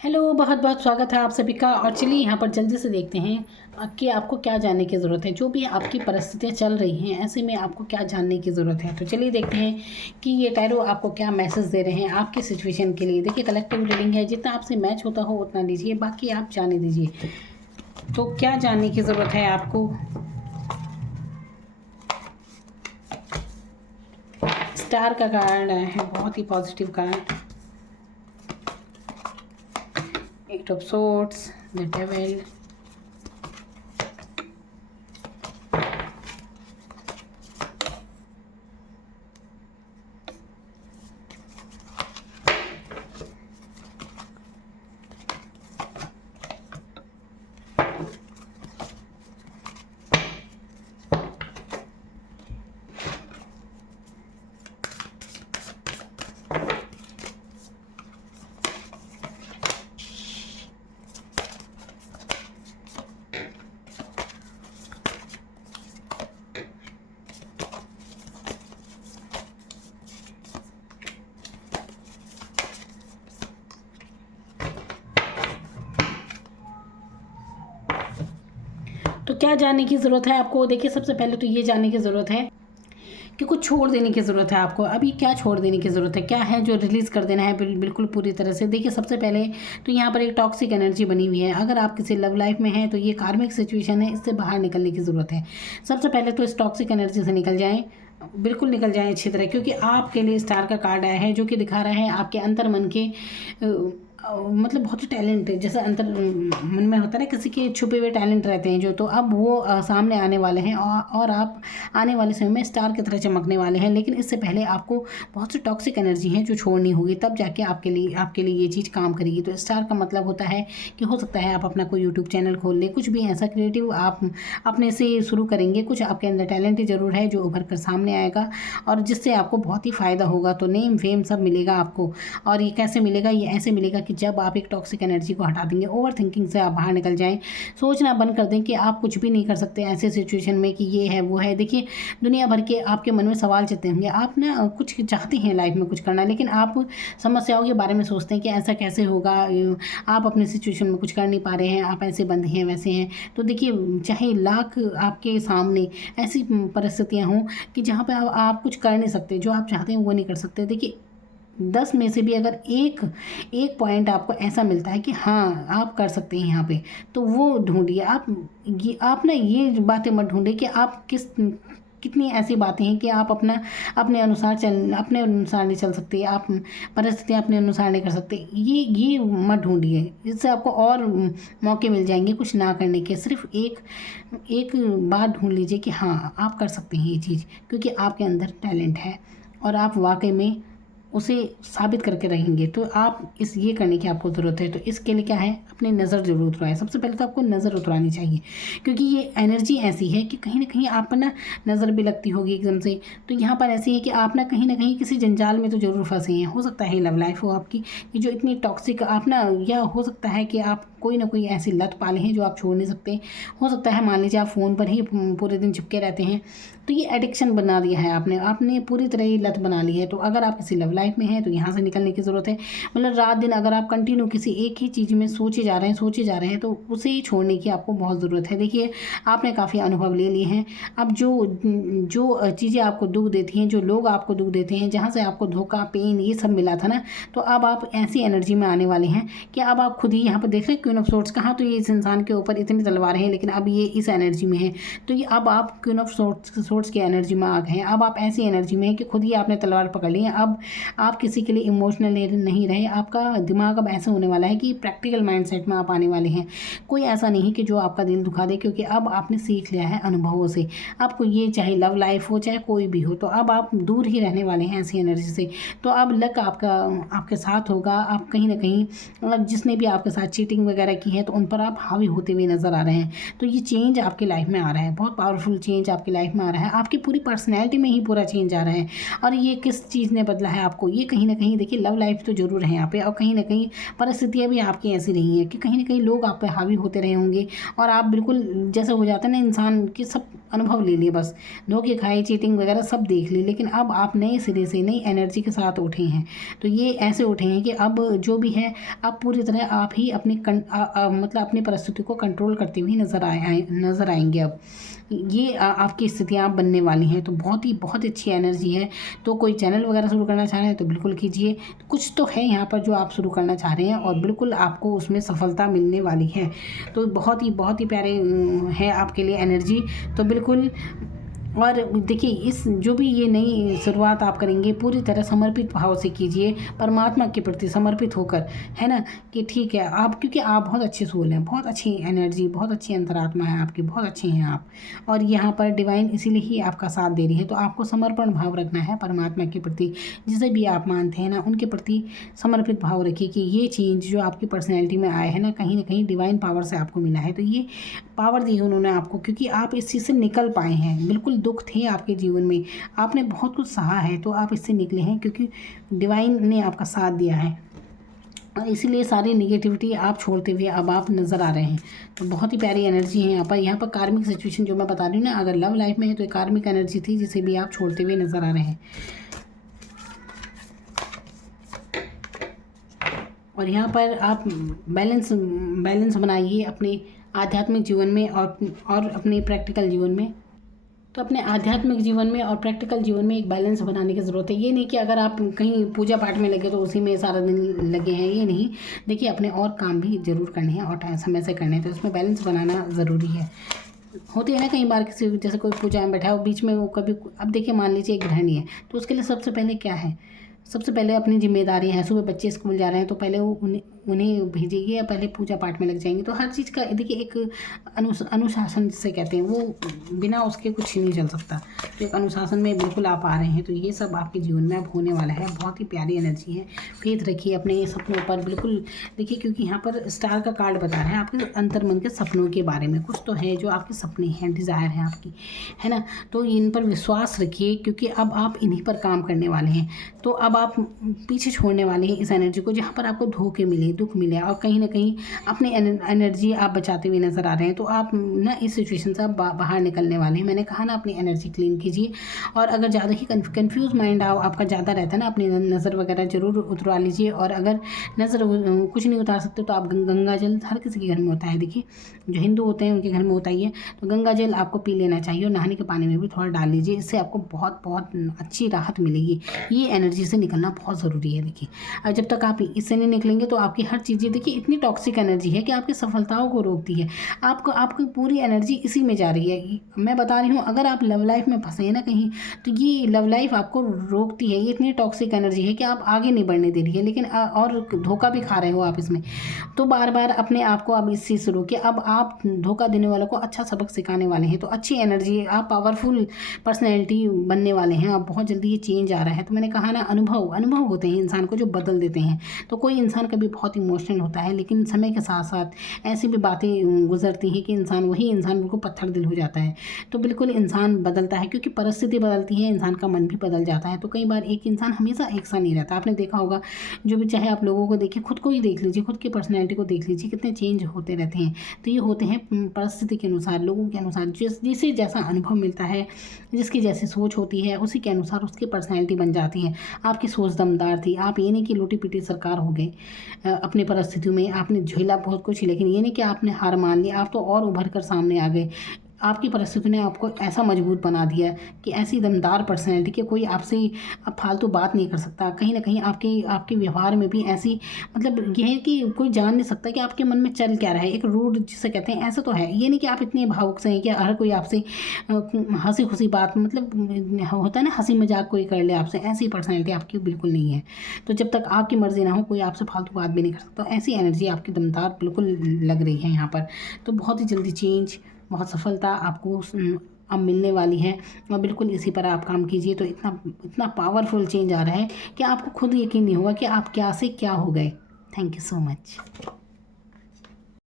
Hello, बहुत बहुत स्वागत है आप सभी का। और चलिए यहाँ पर जल्दी से देखते हैं कि आपको क्या जानने की ज़रूरत है। जो भी आपकी परिस्थितियाँ चल रही हैं, ऐसे में आपको क्या जानने की ज़रूरत है। तो चलिए देखते हैं कि ये टैरो आपको क्या मैसेज दे रहे हैं आपकी सिचुएशन के लिए। देखिए, कलेक्टिव रीडिंग है, जितना आपसे मैच होता हो उतना लीजिए, बाकी आप जाने दीजिए। तो क्या जानने की ज़रूरत है आपको। स्टार का कार्ड है, बहुत ही positive card. Eight of swords, the devil, तो क्या जानने की ज़रूरत है आपको। देखिए, सबसे पहले तो ये जानने की ज़रूरत है कि कुछ छोड़ देने की ज़रूरत है आपको। अभी क्या छोड़ देने की ज़रूरत है, क्या है जो रिलीज़ कर देना है बिल्कुल पूरी तरह से। देखिए, सबसे पहले तो यहाँ पर एक टॉक्सिक एनर्जी बनी हुई है। अगर आप किसी लव लाइफ में हैं तो ये कार्मिक सिचुएशन है, इससे बाहर निकलने की ज़रूरत है। सबसे पहले तो इस टॉक्सिक एनर्जी से निकल जाएँ, बिल्कुल निकल जाएँ अच्छी तरह, क्योंकि आपके लिए स्टार का कार्ड आया है जो कि दिखा रहा है आपके अंतर मन के मतलब बहुत ही टैलेंट है। जैसे अंतर मन में होता है ना, किसी के छुपे हुए टैलेंट रहते हैं जो, तो अब वो सामने आने वाले हैं और आप आने वाले समय में स्टार की तरह चमकने वाले हैं। लेकिन इससे पहले आपको बहुत सी टॉक्सिक एनर्जी है जो छोड़नी होगी, तब जाके आपके लिए ये चीज़ काम करेगी। तो स्टार का मतलब होता है कि हो सकता है आप अपना कोई यूट्यूब चैनल खोल लें, कुछ भी ऐसा क्रिएटिव आप अपने से शुरू करेंगे। कुछ आपके अंदर टैलेंट ज़रूर है जो उभर कर सामने आएगा और जिससे आपको बहुत ही फ़ायदा होगा। तो नेम फेम सब मिलेगा आपको। और ये कैसे मिलेगा, ये ऐसे मिलेगा कि जब आप एक टॉक्सिक एनर्जी को हटा देंगे, ओवर थिंकिंग से आप बाहर निकल जाएं, सोचना बंद कर दें कि आप कुछ भी नहीं कर सकते ऐसे सिचुएशन में, कि ये है वो है। देखिए, दुनिया भर के आपके मन में सवाल चलते होंगे, आप ना कुछ चाहते हैं लाइफ में कुछ करना, लेकिन आप समस्याओं के बारे में सोचते हैं कि ऐसा कैसे होगा। आप अपने सिचुएशन में कुछ कर नहीं पा रहे हैं, आप ऐसे बंद हैं वैसे हैं। तो देखिए, चाहे लाख आपके सामने ऐसी परिस्थितियाँ हों कि जहाँ पर आप कुछ कर नहीं सकते, जो आप चाहते हैं वो नहीं कर सकते। देखिए, 10 में से भी अगर एक एक पॉइंट आपको ऐसा मिलता है कि हाँ आप कर सकते हैं यहाँ पे, तो वो ढूंढिए। आप ना ये बातें मत ढूंढिए कि आप कितनी ऐसी बातें हैं कि आप अपने अनुसार नहीं चल सकते, आप परिस्थितियाँ अपने अनुसार नहीं कर सकते। ये मत ढूंढिए, इससे आपको और मौके मिल जाएंगे कुछ ना करने के। सिर्फ एक एक बात ढूंढ लीजिए कि हाँ आप कर सकते हैं ये चीज़, क्योंकि आपके अंदर टैलेंट है और आप वाकई में उसे साबित करके रहेंगे। तो आप ये करने की आपको ज़रूरत है। तो इसके लिए क्या है, अपनी नज़र ज़रूर उतराएं। सबसे पहले तो आपको नज़र उतरानी चाहिए, क्योंकि ये एनर्जी ऐसी है कि कहीं ना कहीं आप पर ना नज़र भी लगती होगी एकदम से। तो यहाँ पर ऐसी है कि आप ना कहीं किसी जंजाल में तो ज़रूर फंसे हैं। हो सकता है लव लाइफ हो आपकी कि जो इतनी टॉक्सिक आप ना, या हो सकता है कि आप कोई ना कोई ऐसी लत पाले हैं जो आप छोड़ नहीं सकते। हो सकता है मान लीजिए आप फ़ोन पर ही पूरे दिन चिपके रहते हैं, तो ये एडिक्शन बना दिया है आपने पूरी तरह ही लत बना ली है। तो अगर आप किसी लव लाइफ में हैं तो यहाँ से निकलने की ज़रूरत है। मतलब रात दिन अगर आप कंटिन्यू किसी एक ही चीज़ में सोचे जा रहे हैं तो उसे ही छोड़ने की आपको बहुत ज़रूरत है। देखिए, आपने काफ़ी अनुभव ले लिए हैं। अब जो चीज़ें आपको दुख देती हैं, जो लोग आपको दुख देते हैं, जहाँ से आपको धोखा पेन ये सब मिला था ना, तो अब आप ऐसी एनर्जी में आने वाले हैं कि अब आप खुद ही यहाँ पर देख रहे हैं क्वीन ऑफ सोर्ड्स। कहाँ तो ये इस इंसान के ऊपर इतनी तलवारें हैं, लेकिन अब ये इस एनर्जी में है। तो ये अब आप क्वीन ऑफ सोर्ड्स की एनर्जी में आ गए हैं। अब आप ऐसी एनर्जी में हैं कि खुद ही आपने तलवार पकड़ ली है। अब आप किसी के लिए इमोशनल नहीं रहे। आपका दिमाग अब ऐसा होने वाला है कि प्रैक्टिकल माइंडसेट में आप आने वाले हैं। कोई ऐसा नहीं कि जो आपका दिल दुखा दे, क्योंकि अब आपने सीख लिया है अनुभवों से। आपको ये चाहे लव लाइफ हो चाहे कोई भी हो, तो अब आप दूर ही रहने वाले हैं ऐसी एनर्जी से। तो अब लक आपके साथ होगा। आप कहीं ना कहीं जिसने भी आपके साथ चीटिंग वगैरह वगैरह की हैं तो उन पर आप हावी होते हुए नज़र आ रहे हैं। तो ये चेंज आपकी लाइफ में आ रहा है, बहुत पावरफुल चेंज आपकी लाइफ में आ रहा है। आपकी पूरी पर्सनैलिटी में ही पूरा चेंज आ रहा है। और ये किस चीज़ ने बदला है आपको, ये कहीं ना कहीं देखिए लव लाइफ तो ज़रूर है यहाँ पे, और कहीं ना कहीं परिस्थितियाँ भी आपकी ऐसी रही हैं कि कहीं ना कहीं लोग आप पे हावी होते रहे होंगे, और आप बिल्कुल जैसे हो जाता है ना इंसान कि सब अनुभव ले लिए, बस धोखे खाए, चीटिंग वगैरह सब देख ली, लेकिन अब आप नए सिरे से नई एनर्जी के साथ उठे हैं। तो ये ऐसे उठे हैं कि अब जो भी है आप पूरी तरह आप ही अपनी मतलब अपनी परिस्थिति को कंट्रोल करते हुए नज़र आएंगे। अब ये आपकी स्थितियाँ बनने वाली हैं। तो बहुत ही अच्छी एनर्जी है। तो कोई चैनल वगैरह शुरू करना चाह रहे हैं तो बिल्कुल कीजिए, कुछ तो है यहाँ पर जो आप शुरू करना चाह रहे हैं और बिल्कुल आपको उसमें सफलता मिलने वाली है। तो बहुत ही प्यारे है आपके लिए एनर्जी। तो बिल्कुल, और देखिए इस जो भी ये नई शुरुआत आप करेंगे पूरी तरह समर्पित भाव से कीजिए, परमात्मा के प्रति समर्पित होकर, है ना, कि ठीक है आप, क्योंकि आप बहुत अच्छे सोल हैं, बहुत अच्छी एनर्जी, बहुत अच्छी अंतरात्मा है आपकी, बहुत अच्छे हैं आप। और यहाँ पर डिवाइन इसीलिए ही आपका साथ दे रही है। तो आपको समर्पण भाव रखना है परमात्मा के प्रति, जिसे भी आप मानते हैं ना उनके प्रति समर्पित भाव रखिए कि ये चेंज जो आपकी पर्सनैलिटी में आया है ना कहीं डिवाइन पावर से आपको मिला है। तो ये पावर दी है उन्होंने आपको, क्योंकि आप इस चीज़ से निकल पाए हैं। बिल्कुल दुख थे आपके जीवन में, आपने बहुत कुछ सहा है, तो आप इससे निकले हैं क्योंकि डिवाइन ने आपका साथ दिया है। और इसीलिए सारी निगेटिविटी आप छोड़ते हुए अब आप नज़र आ रहे हैं। तो बहुत ही प्यारी एनर्जी है यहाँ पर कार्मिक सिचुएशन जो मैं बता रही हूँ ना, अगर लव लाइफ में है तो एक कार्मिक एनर्जी थी जिसे भी आप छोड़ते हुए नज़र आ रहे हैं। और यहाँ पर आप बैलेंस बनाइए अपने आध्यात्मिक जीवन में और अपने प्रैक्टिकल जीवन में। तो अपने आध्यात्मिक जीवन में और प्रैक्टिकल जीवन में एक बैलेंस बनाने की ज़रूरत है। ये नहीं कि अगर आप कहीं पूजा पाठ में लगे तो उसी में सारा दिन लगे हैं, ये नहीं। देखिए अपने और काम भी ज़रूर करने हैं और समय से करने हैं, तो उसमें बैलेंस बनाना ज़रूरी है। होती है ना कई बार किसी जैसे कोई पूजा में बैठा है और बीच में वो कभी, अब देखिए मान लीजिए एक गृहिणी है तो उसके लिए सबसे पहले क्या है, सबसे पहले अपनी जिम्मेदारी है। सुबह बच्चे स्कूल जा रहे हैं तो पहले वो उन्हें भेजेगी या पहले पूजा पाठ में लग जाएंगे। तो हर चीज़ का देखिए एक अनुशासन जिसे कहते हैं, वो बिना उसके कुछ नहीं चल सकता। तो एक अनुशासन में बिल्कुल आप आ रहे हैं। तो ये सब आपके जीवन में अब होने वाला है। बहुत ही प्यारी एनर्जी है। फेथ रखिए अपने सपनों पर बिल्कुल। देखिए क्योंकि यहाँ पर स्टार का कार्ड बता रहा है आपके अंतर्मन के सपनों के बारे में, कुछ तो है जो आपके सपने हैं, डिज़ायर है आपकी, है ना। तो इन पर विश्वास रखिए क्योंकि अब आप इन्हीं पर काम करने वाले हैं। तो अब आप पीछे छोड़ने वाले हैं इस एनर्जी को जहाँ पर आपको धोखे मिले, दुख मिले, और कहीं ना कहीं अपनी एनर्जी आप बचाते हुए नज़र आ रहे हैं। तो आप ना इस सिचुएशन से आप बाहर निकलने वाले हैं। मैंने कहा ना अपनी एनर्जी क्लीन कीजिए। और अगर ज़्यादा ही कन्फ्यूज़ माइंड आपका ज़्यादा रहता है ना, अपनी नज़र वगैरह ज़रूर उतरवा लीजिए। और अगर नज़र कुछ नहीं उतार सकते तो आप गंगा जल, हर किसी के घर में होता है, देखिए जो हिंदू होते हैं उनके घर में होता ही है। तो गंगा जल आपको पी लेना चाहिए और नहाने के पानी में भी थोड़ा डाल लीजिए। इससे आपको बहुत अच्छी राहत मिलेगी। ये एनर्जी से निकलना बहुत ज़रूरी है। देखिए और जब तक आप इससे नहीं निकलेंगे तो आपकी हर चीज़ें, देखिए इतनी टॉक्सिक एनर्जी है कि आपकी सफलताओं को रोकती है। आपकी पूरी एनर्जी इसी में जा रही है। मैं बता रही हूँ अगर आप लव लाइफ में फंसे हैं ना कहीं, तो ये लव लाइफ आपको रोकती है। ये इतनी टॉक्सिक एनर्जी है कि आप आगे नहीं बढ़ने दे रही है, लेकिन और धोखा भी खा रहे हो आप इसमें। तो बार बार अपने आप को अब इस चीज़ से रोकिए। अब आप धोखा देने वालों को अच्छा सबक सिखाने वाले हैं। तो अच्छी एनर्जी, आप पावरफुल पर्सनैलिटी बनने वाले हैं। आप बहुत जल्दी ये चेंज आ रहा है। तो मैंने कहा ना अनुभव होते हैं इंसान को जो बदल देते हैं। तो कोई इंसान कभी बहुत इमोशनल होता है, लेकिन समय के साथ साथ ऐसी भी बातें गुजरती हैं कि वही इंसान बिल्कुल पत्थर दिल हो जाता है। तो बिल्कुल इंसान बदलता है क्योंकि परिस्थिति बदलती है, इंसान का मन भी बदल जाता है। तो कई बार एक इंसान हमेशा एक सा नहीं रहता। आपने देखा होगा, जो भी चाहे आप लोगों को देखिए, खुद को ही देख लीजिए, खुद की पर्सनैलिटी को देख लीजिए, कितने चेंज होते रहते हैं। तो ये होते हैं परिस्थिति के अनुसार, लोगों के अनुसार, जिसे जैसा अनुभव मिलता है, जिसकी जैसी सोच होती है, उसी के अनुसार उसकी पर्सनैलिटी बन जाती है। आपकी सोच दमदार थी, आप ये नहीं कि लूटी पीटी सरकार हो गए अपनी परिस्थितियों में, आपने झेला बहुत कुछ, लेकिन ये नहीं कि आपने हार मान ली, आप तो और उभर कर सामने आ गए। आपकी परिस्थिति ने आपको ऐसा मजबूत बना दिया कि ऐसी दमदार पर्सनैलिटी कि कोई आपसे अब फालतू बात नहीं कर सकता। कहीं ना कहीं आपके व्यवहार में भी ऐसी, मतलब यह है कि कोई जान नहीं सकता कि आपके मन में चल क्या रहा है। एक रूड जिसे कहते हैं, ऐसा तो है। ये नहीं कि आप इतने भावुक से हैं कि हर कोई आपसे हंसी खुशी बात, मतलब होता है ना हंसी मजाक कोई कर ले आपसे, ऐसी पर्सनैलिटी आपकी बिल्कुल नहीं है। तो जब तक आपकी मर्जी ना हो, कोई आपसे फालतू बात भी नहीं कर सकता। ऐसी एनर्जी आपकी दमदार बिल्कुल लग रही है यहाँ पर। तो बहुत ही जल्दी चेंज, बहुत सफलता आपको अब मिलने वाली है। और बिल्कुल इसी पर आप काम कीजिए। तो इतना पावरफुल चेंज आ रहा है कि आपको खुद यकीन नहीं होगा कि आप क्या से क्या हो गए। Thank you so much.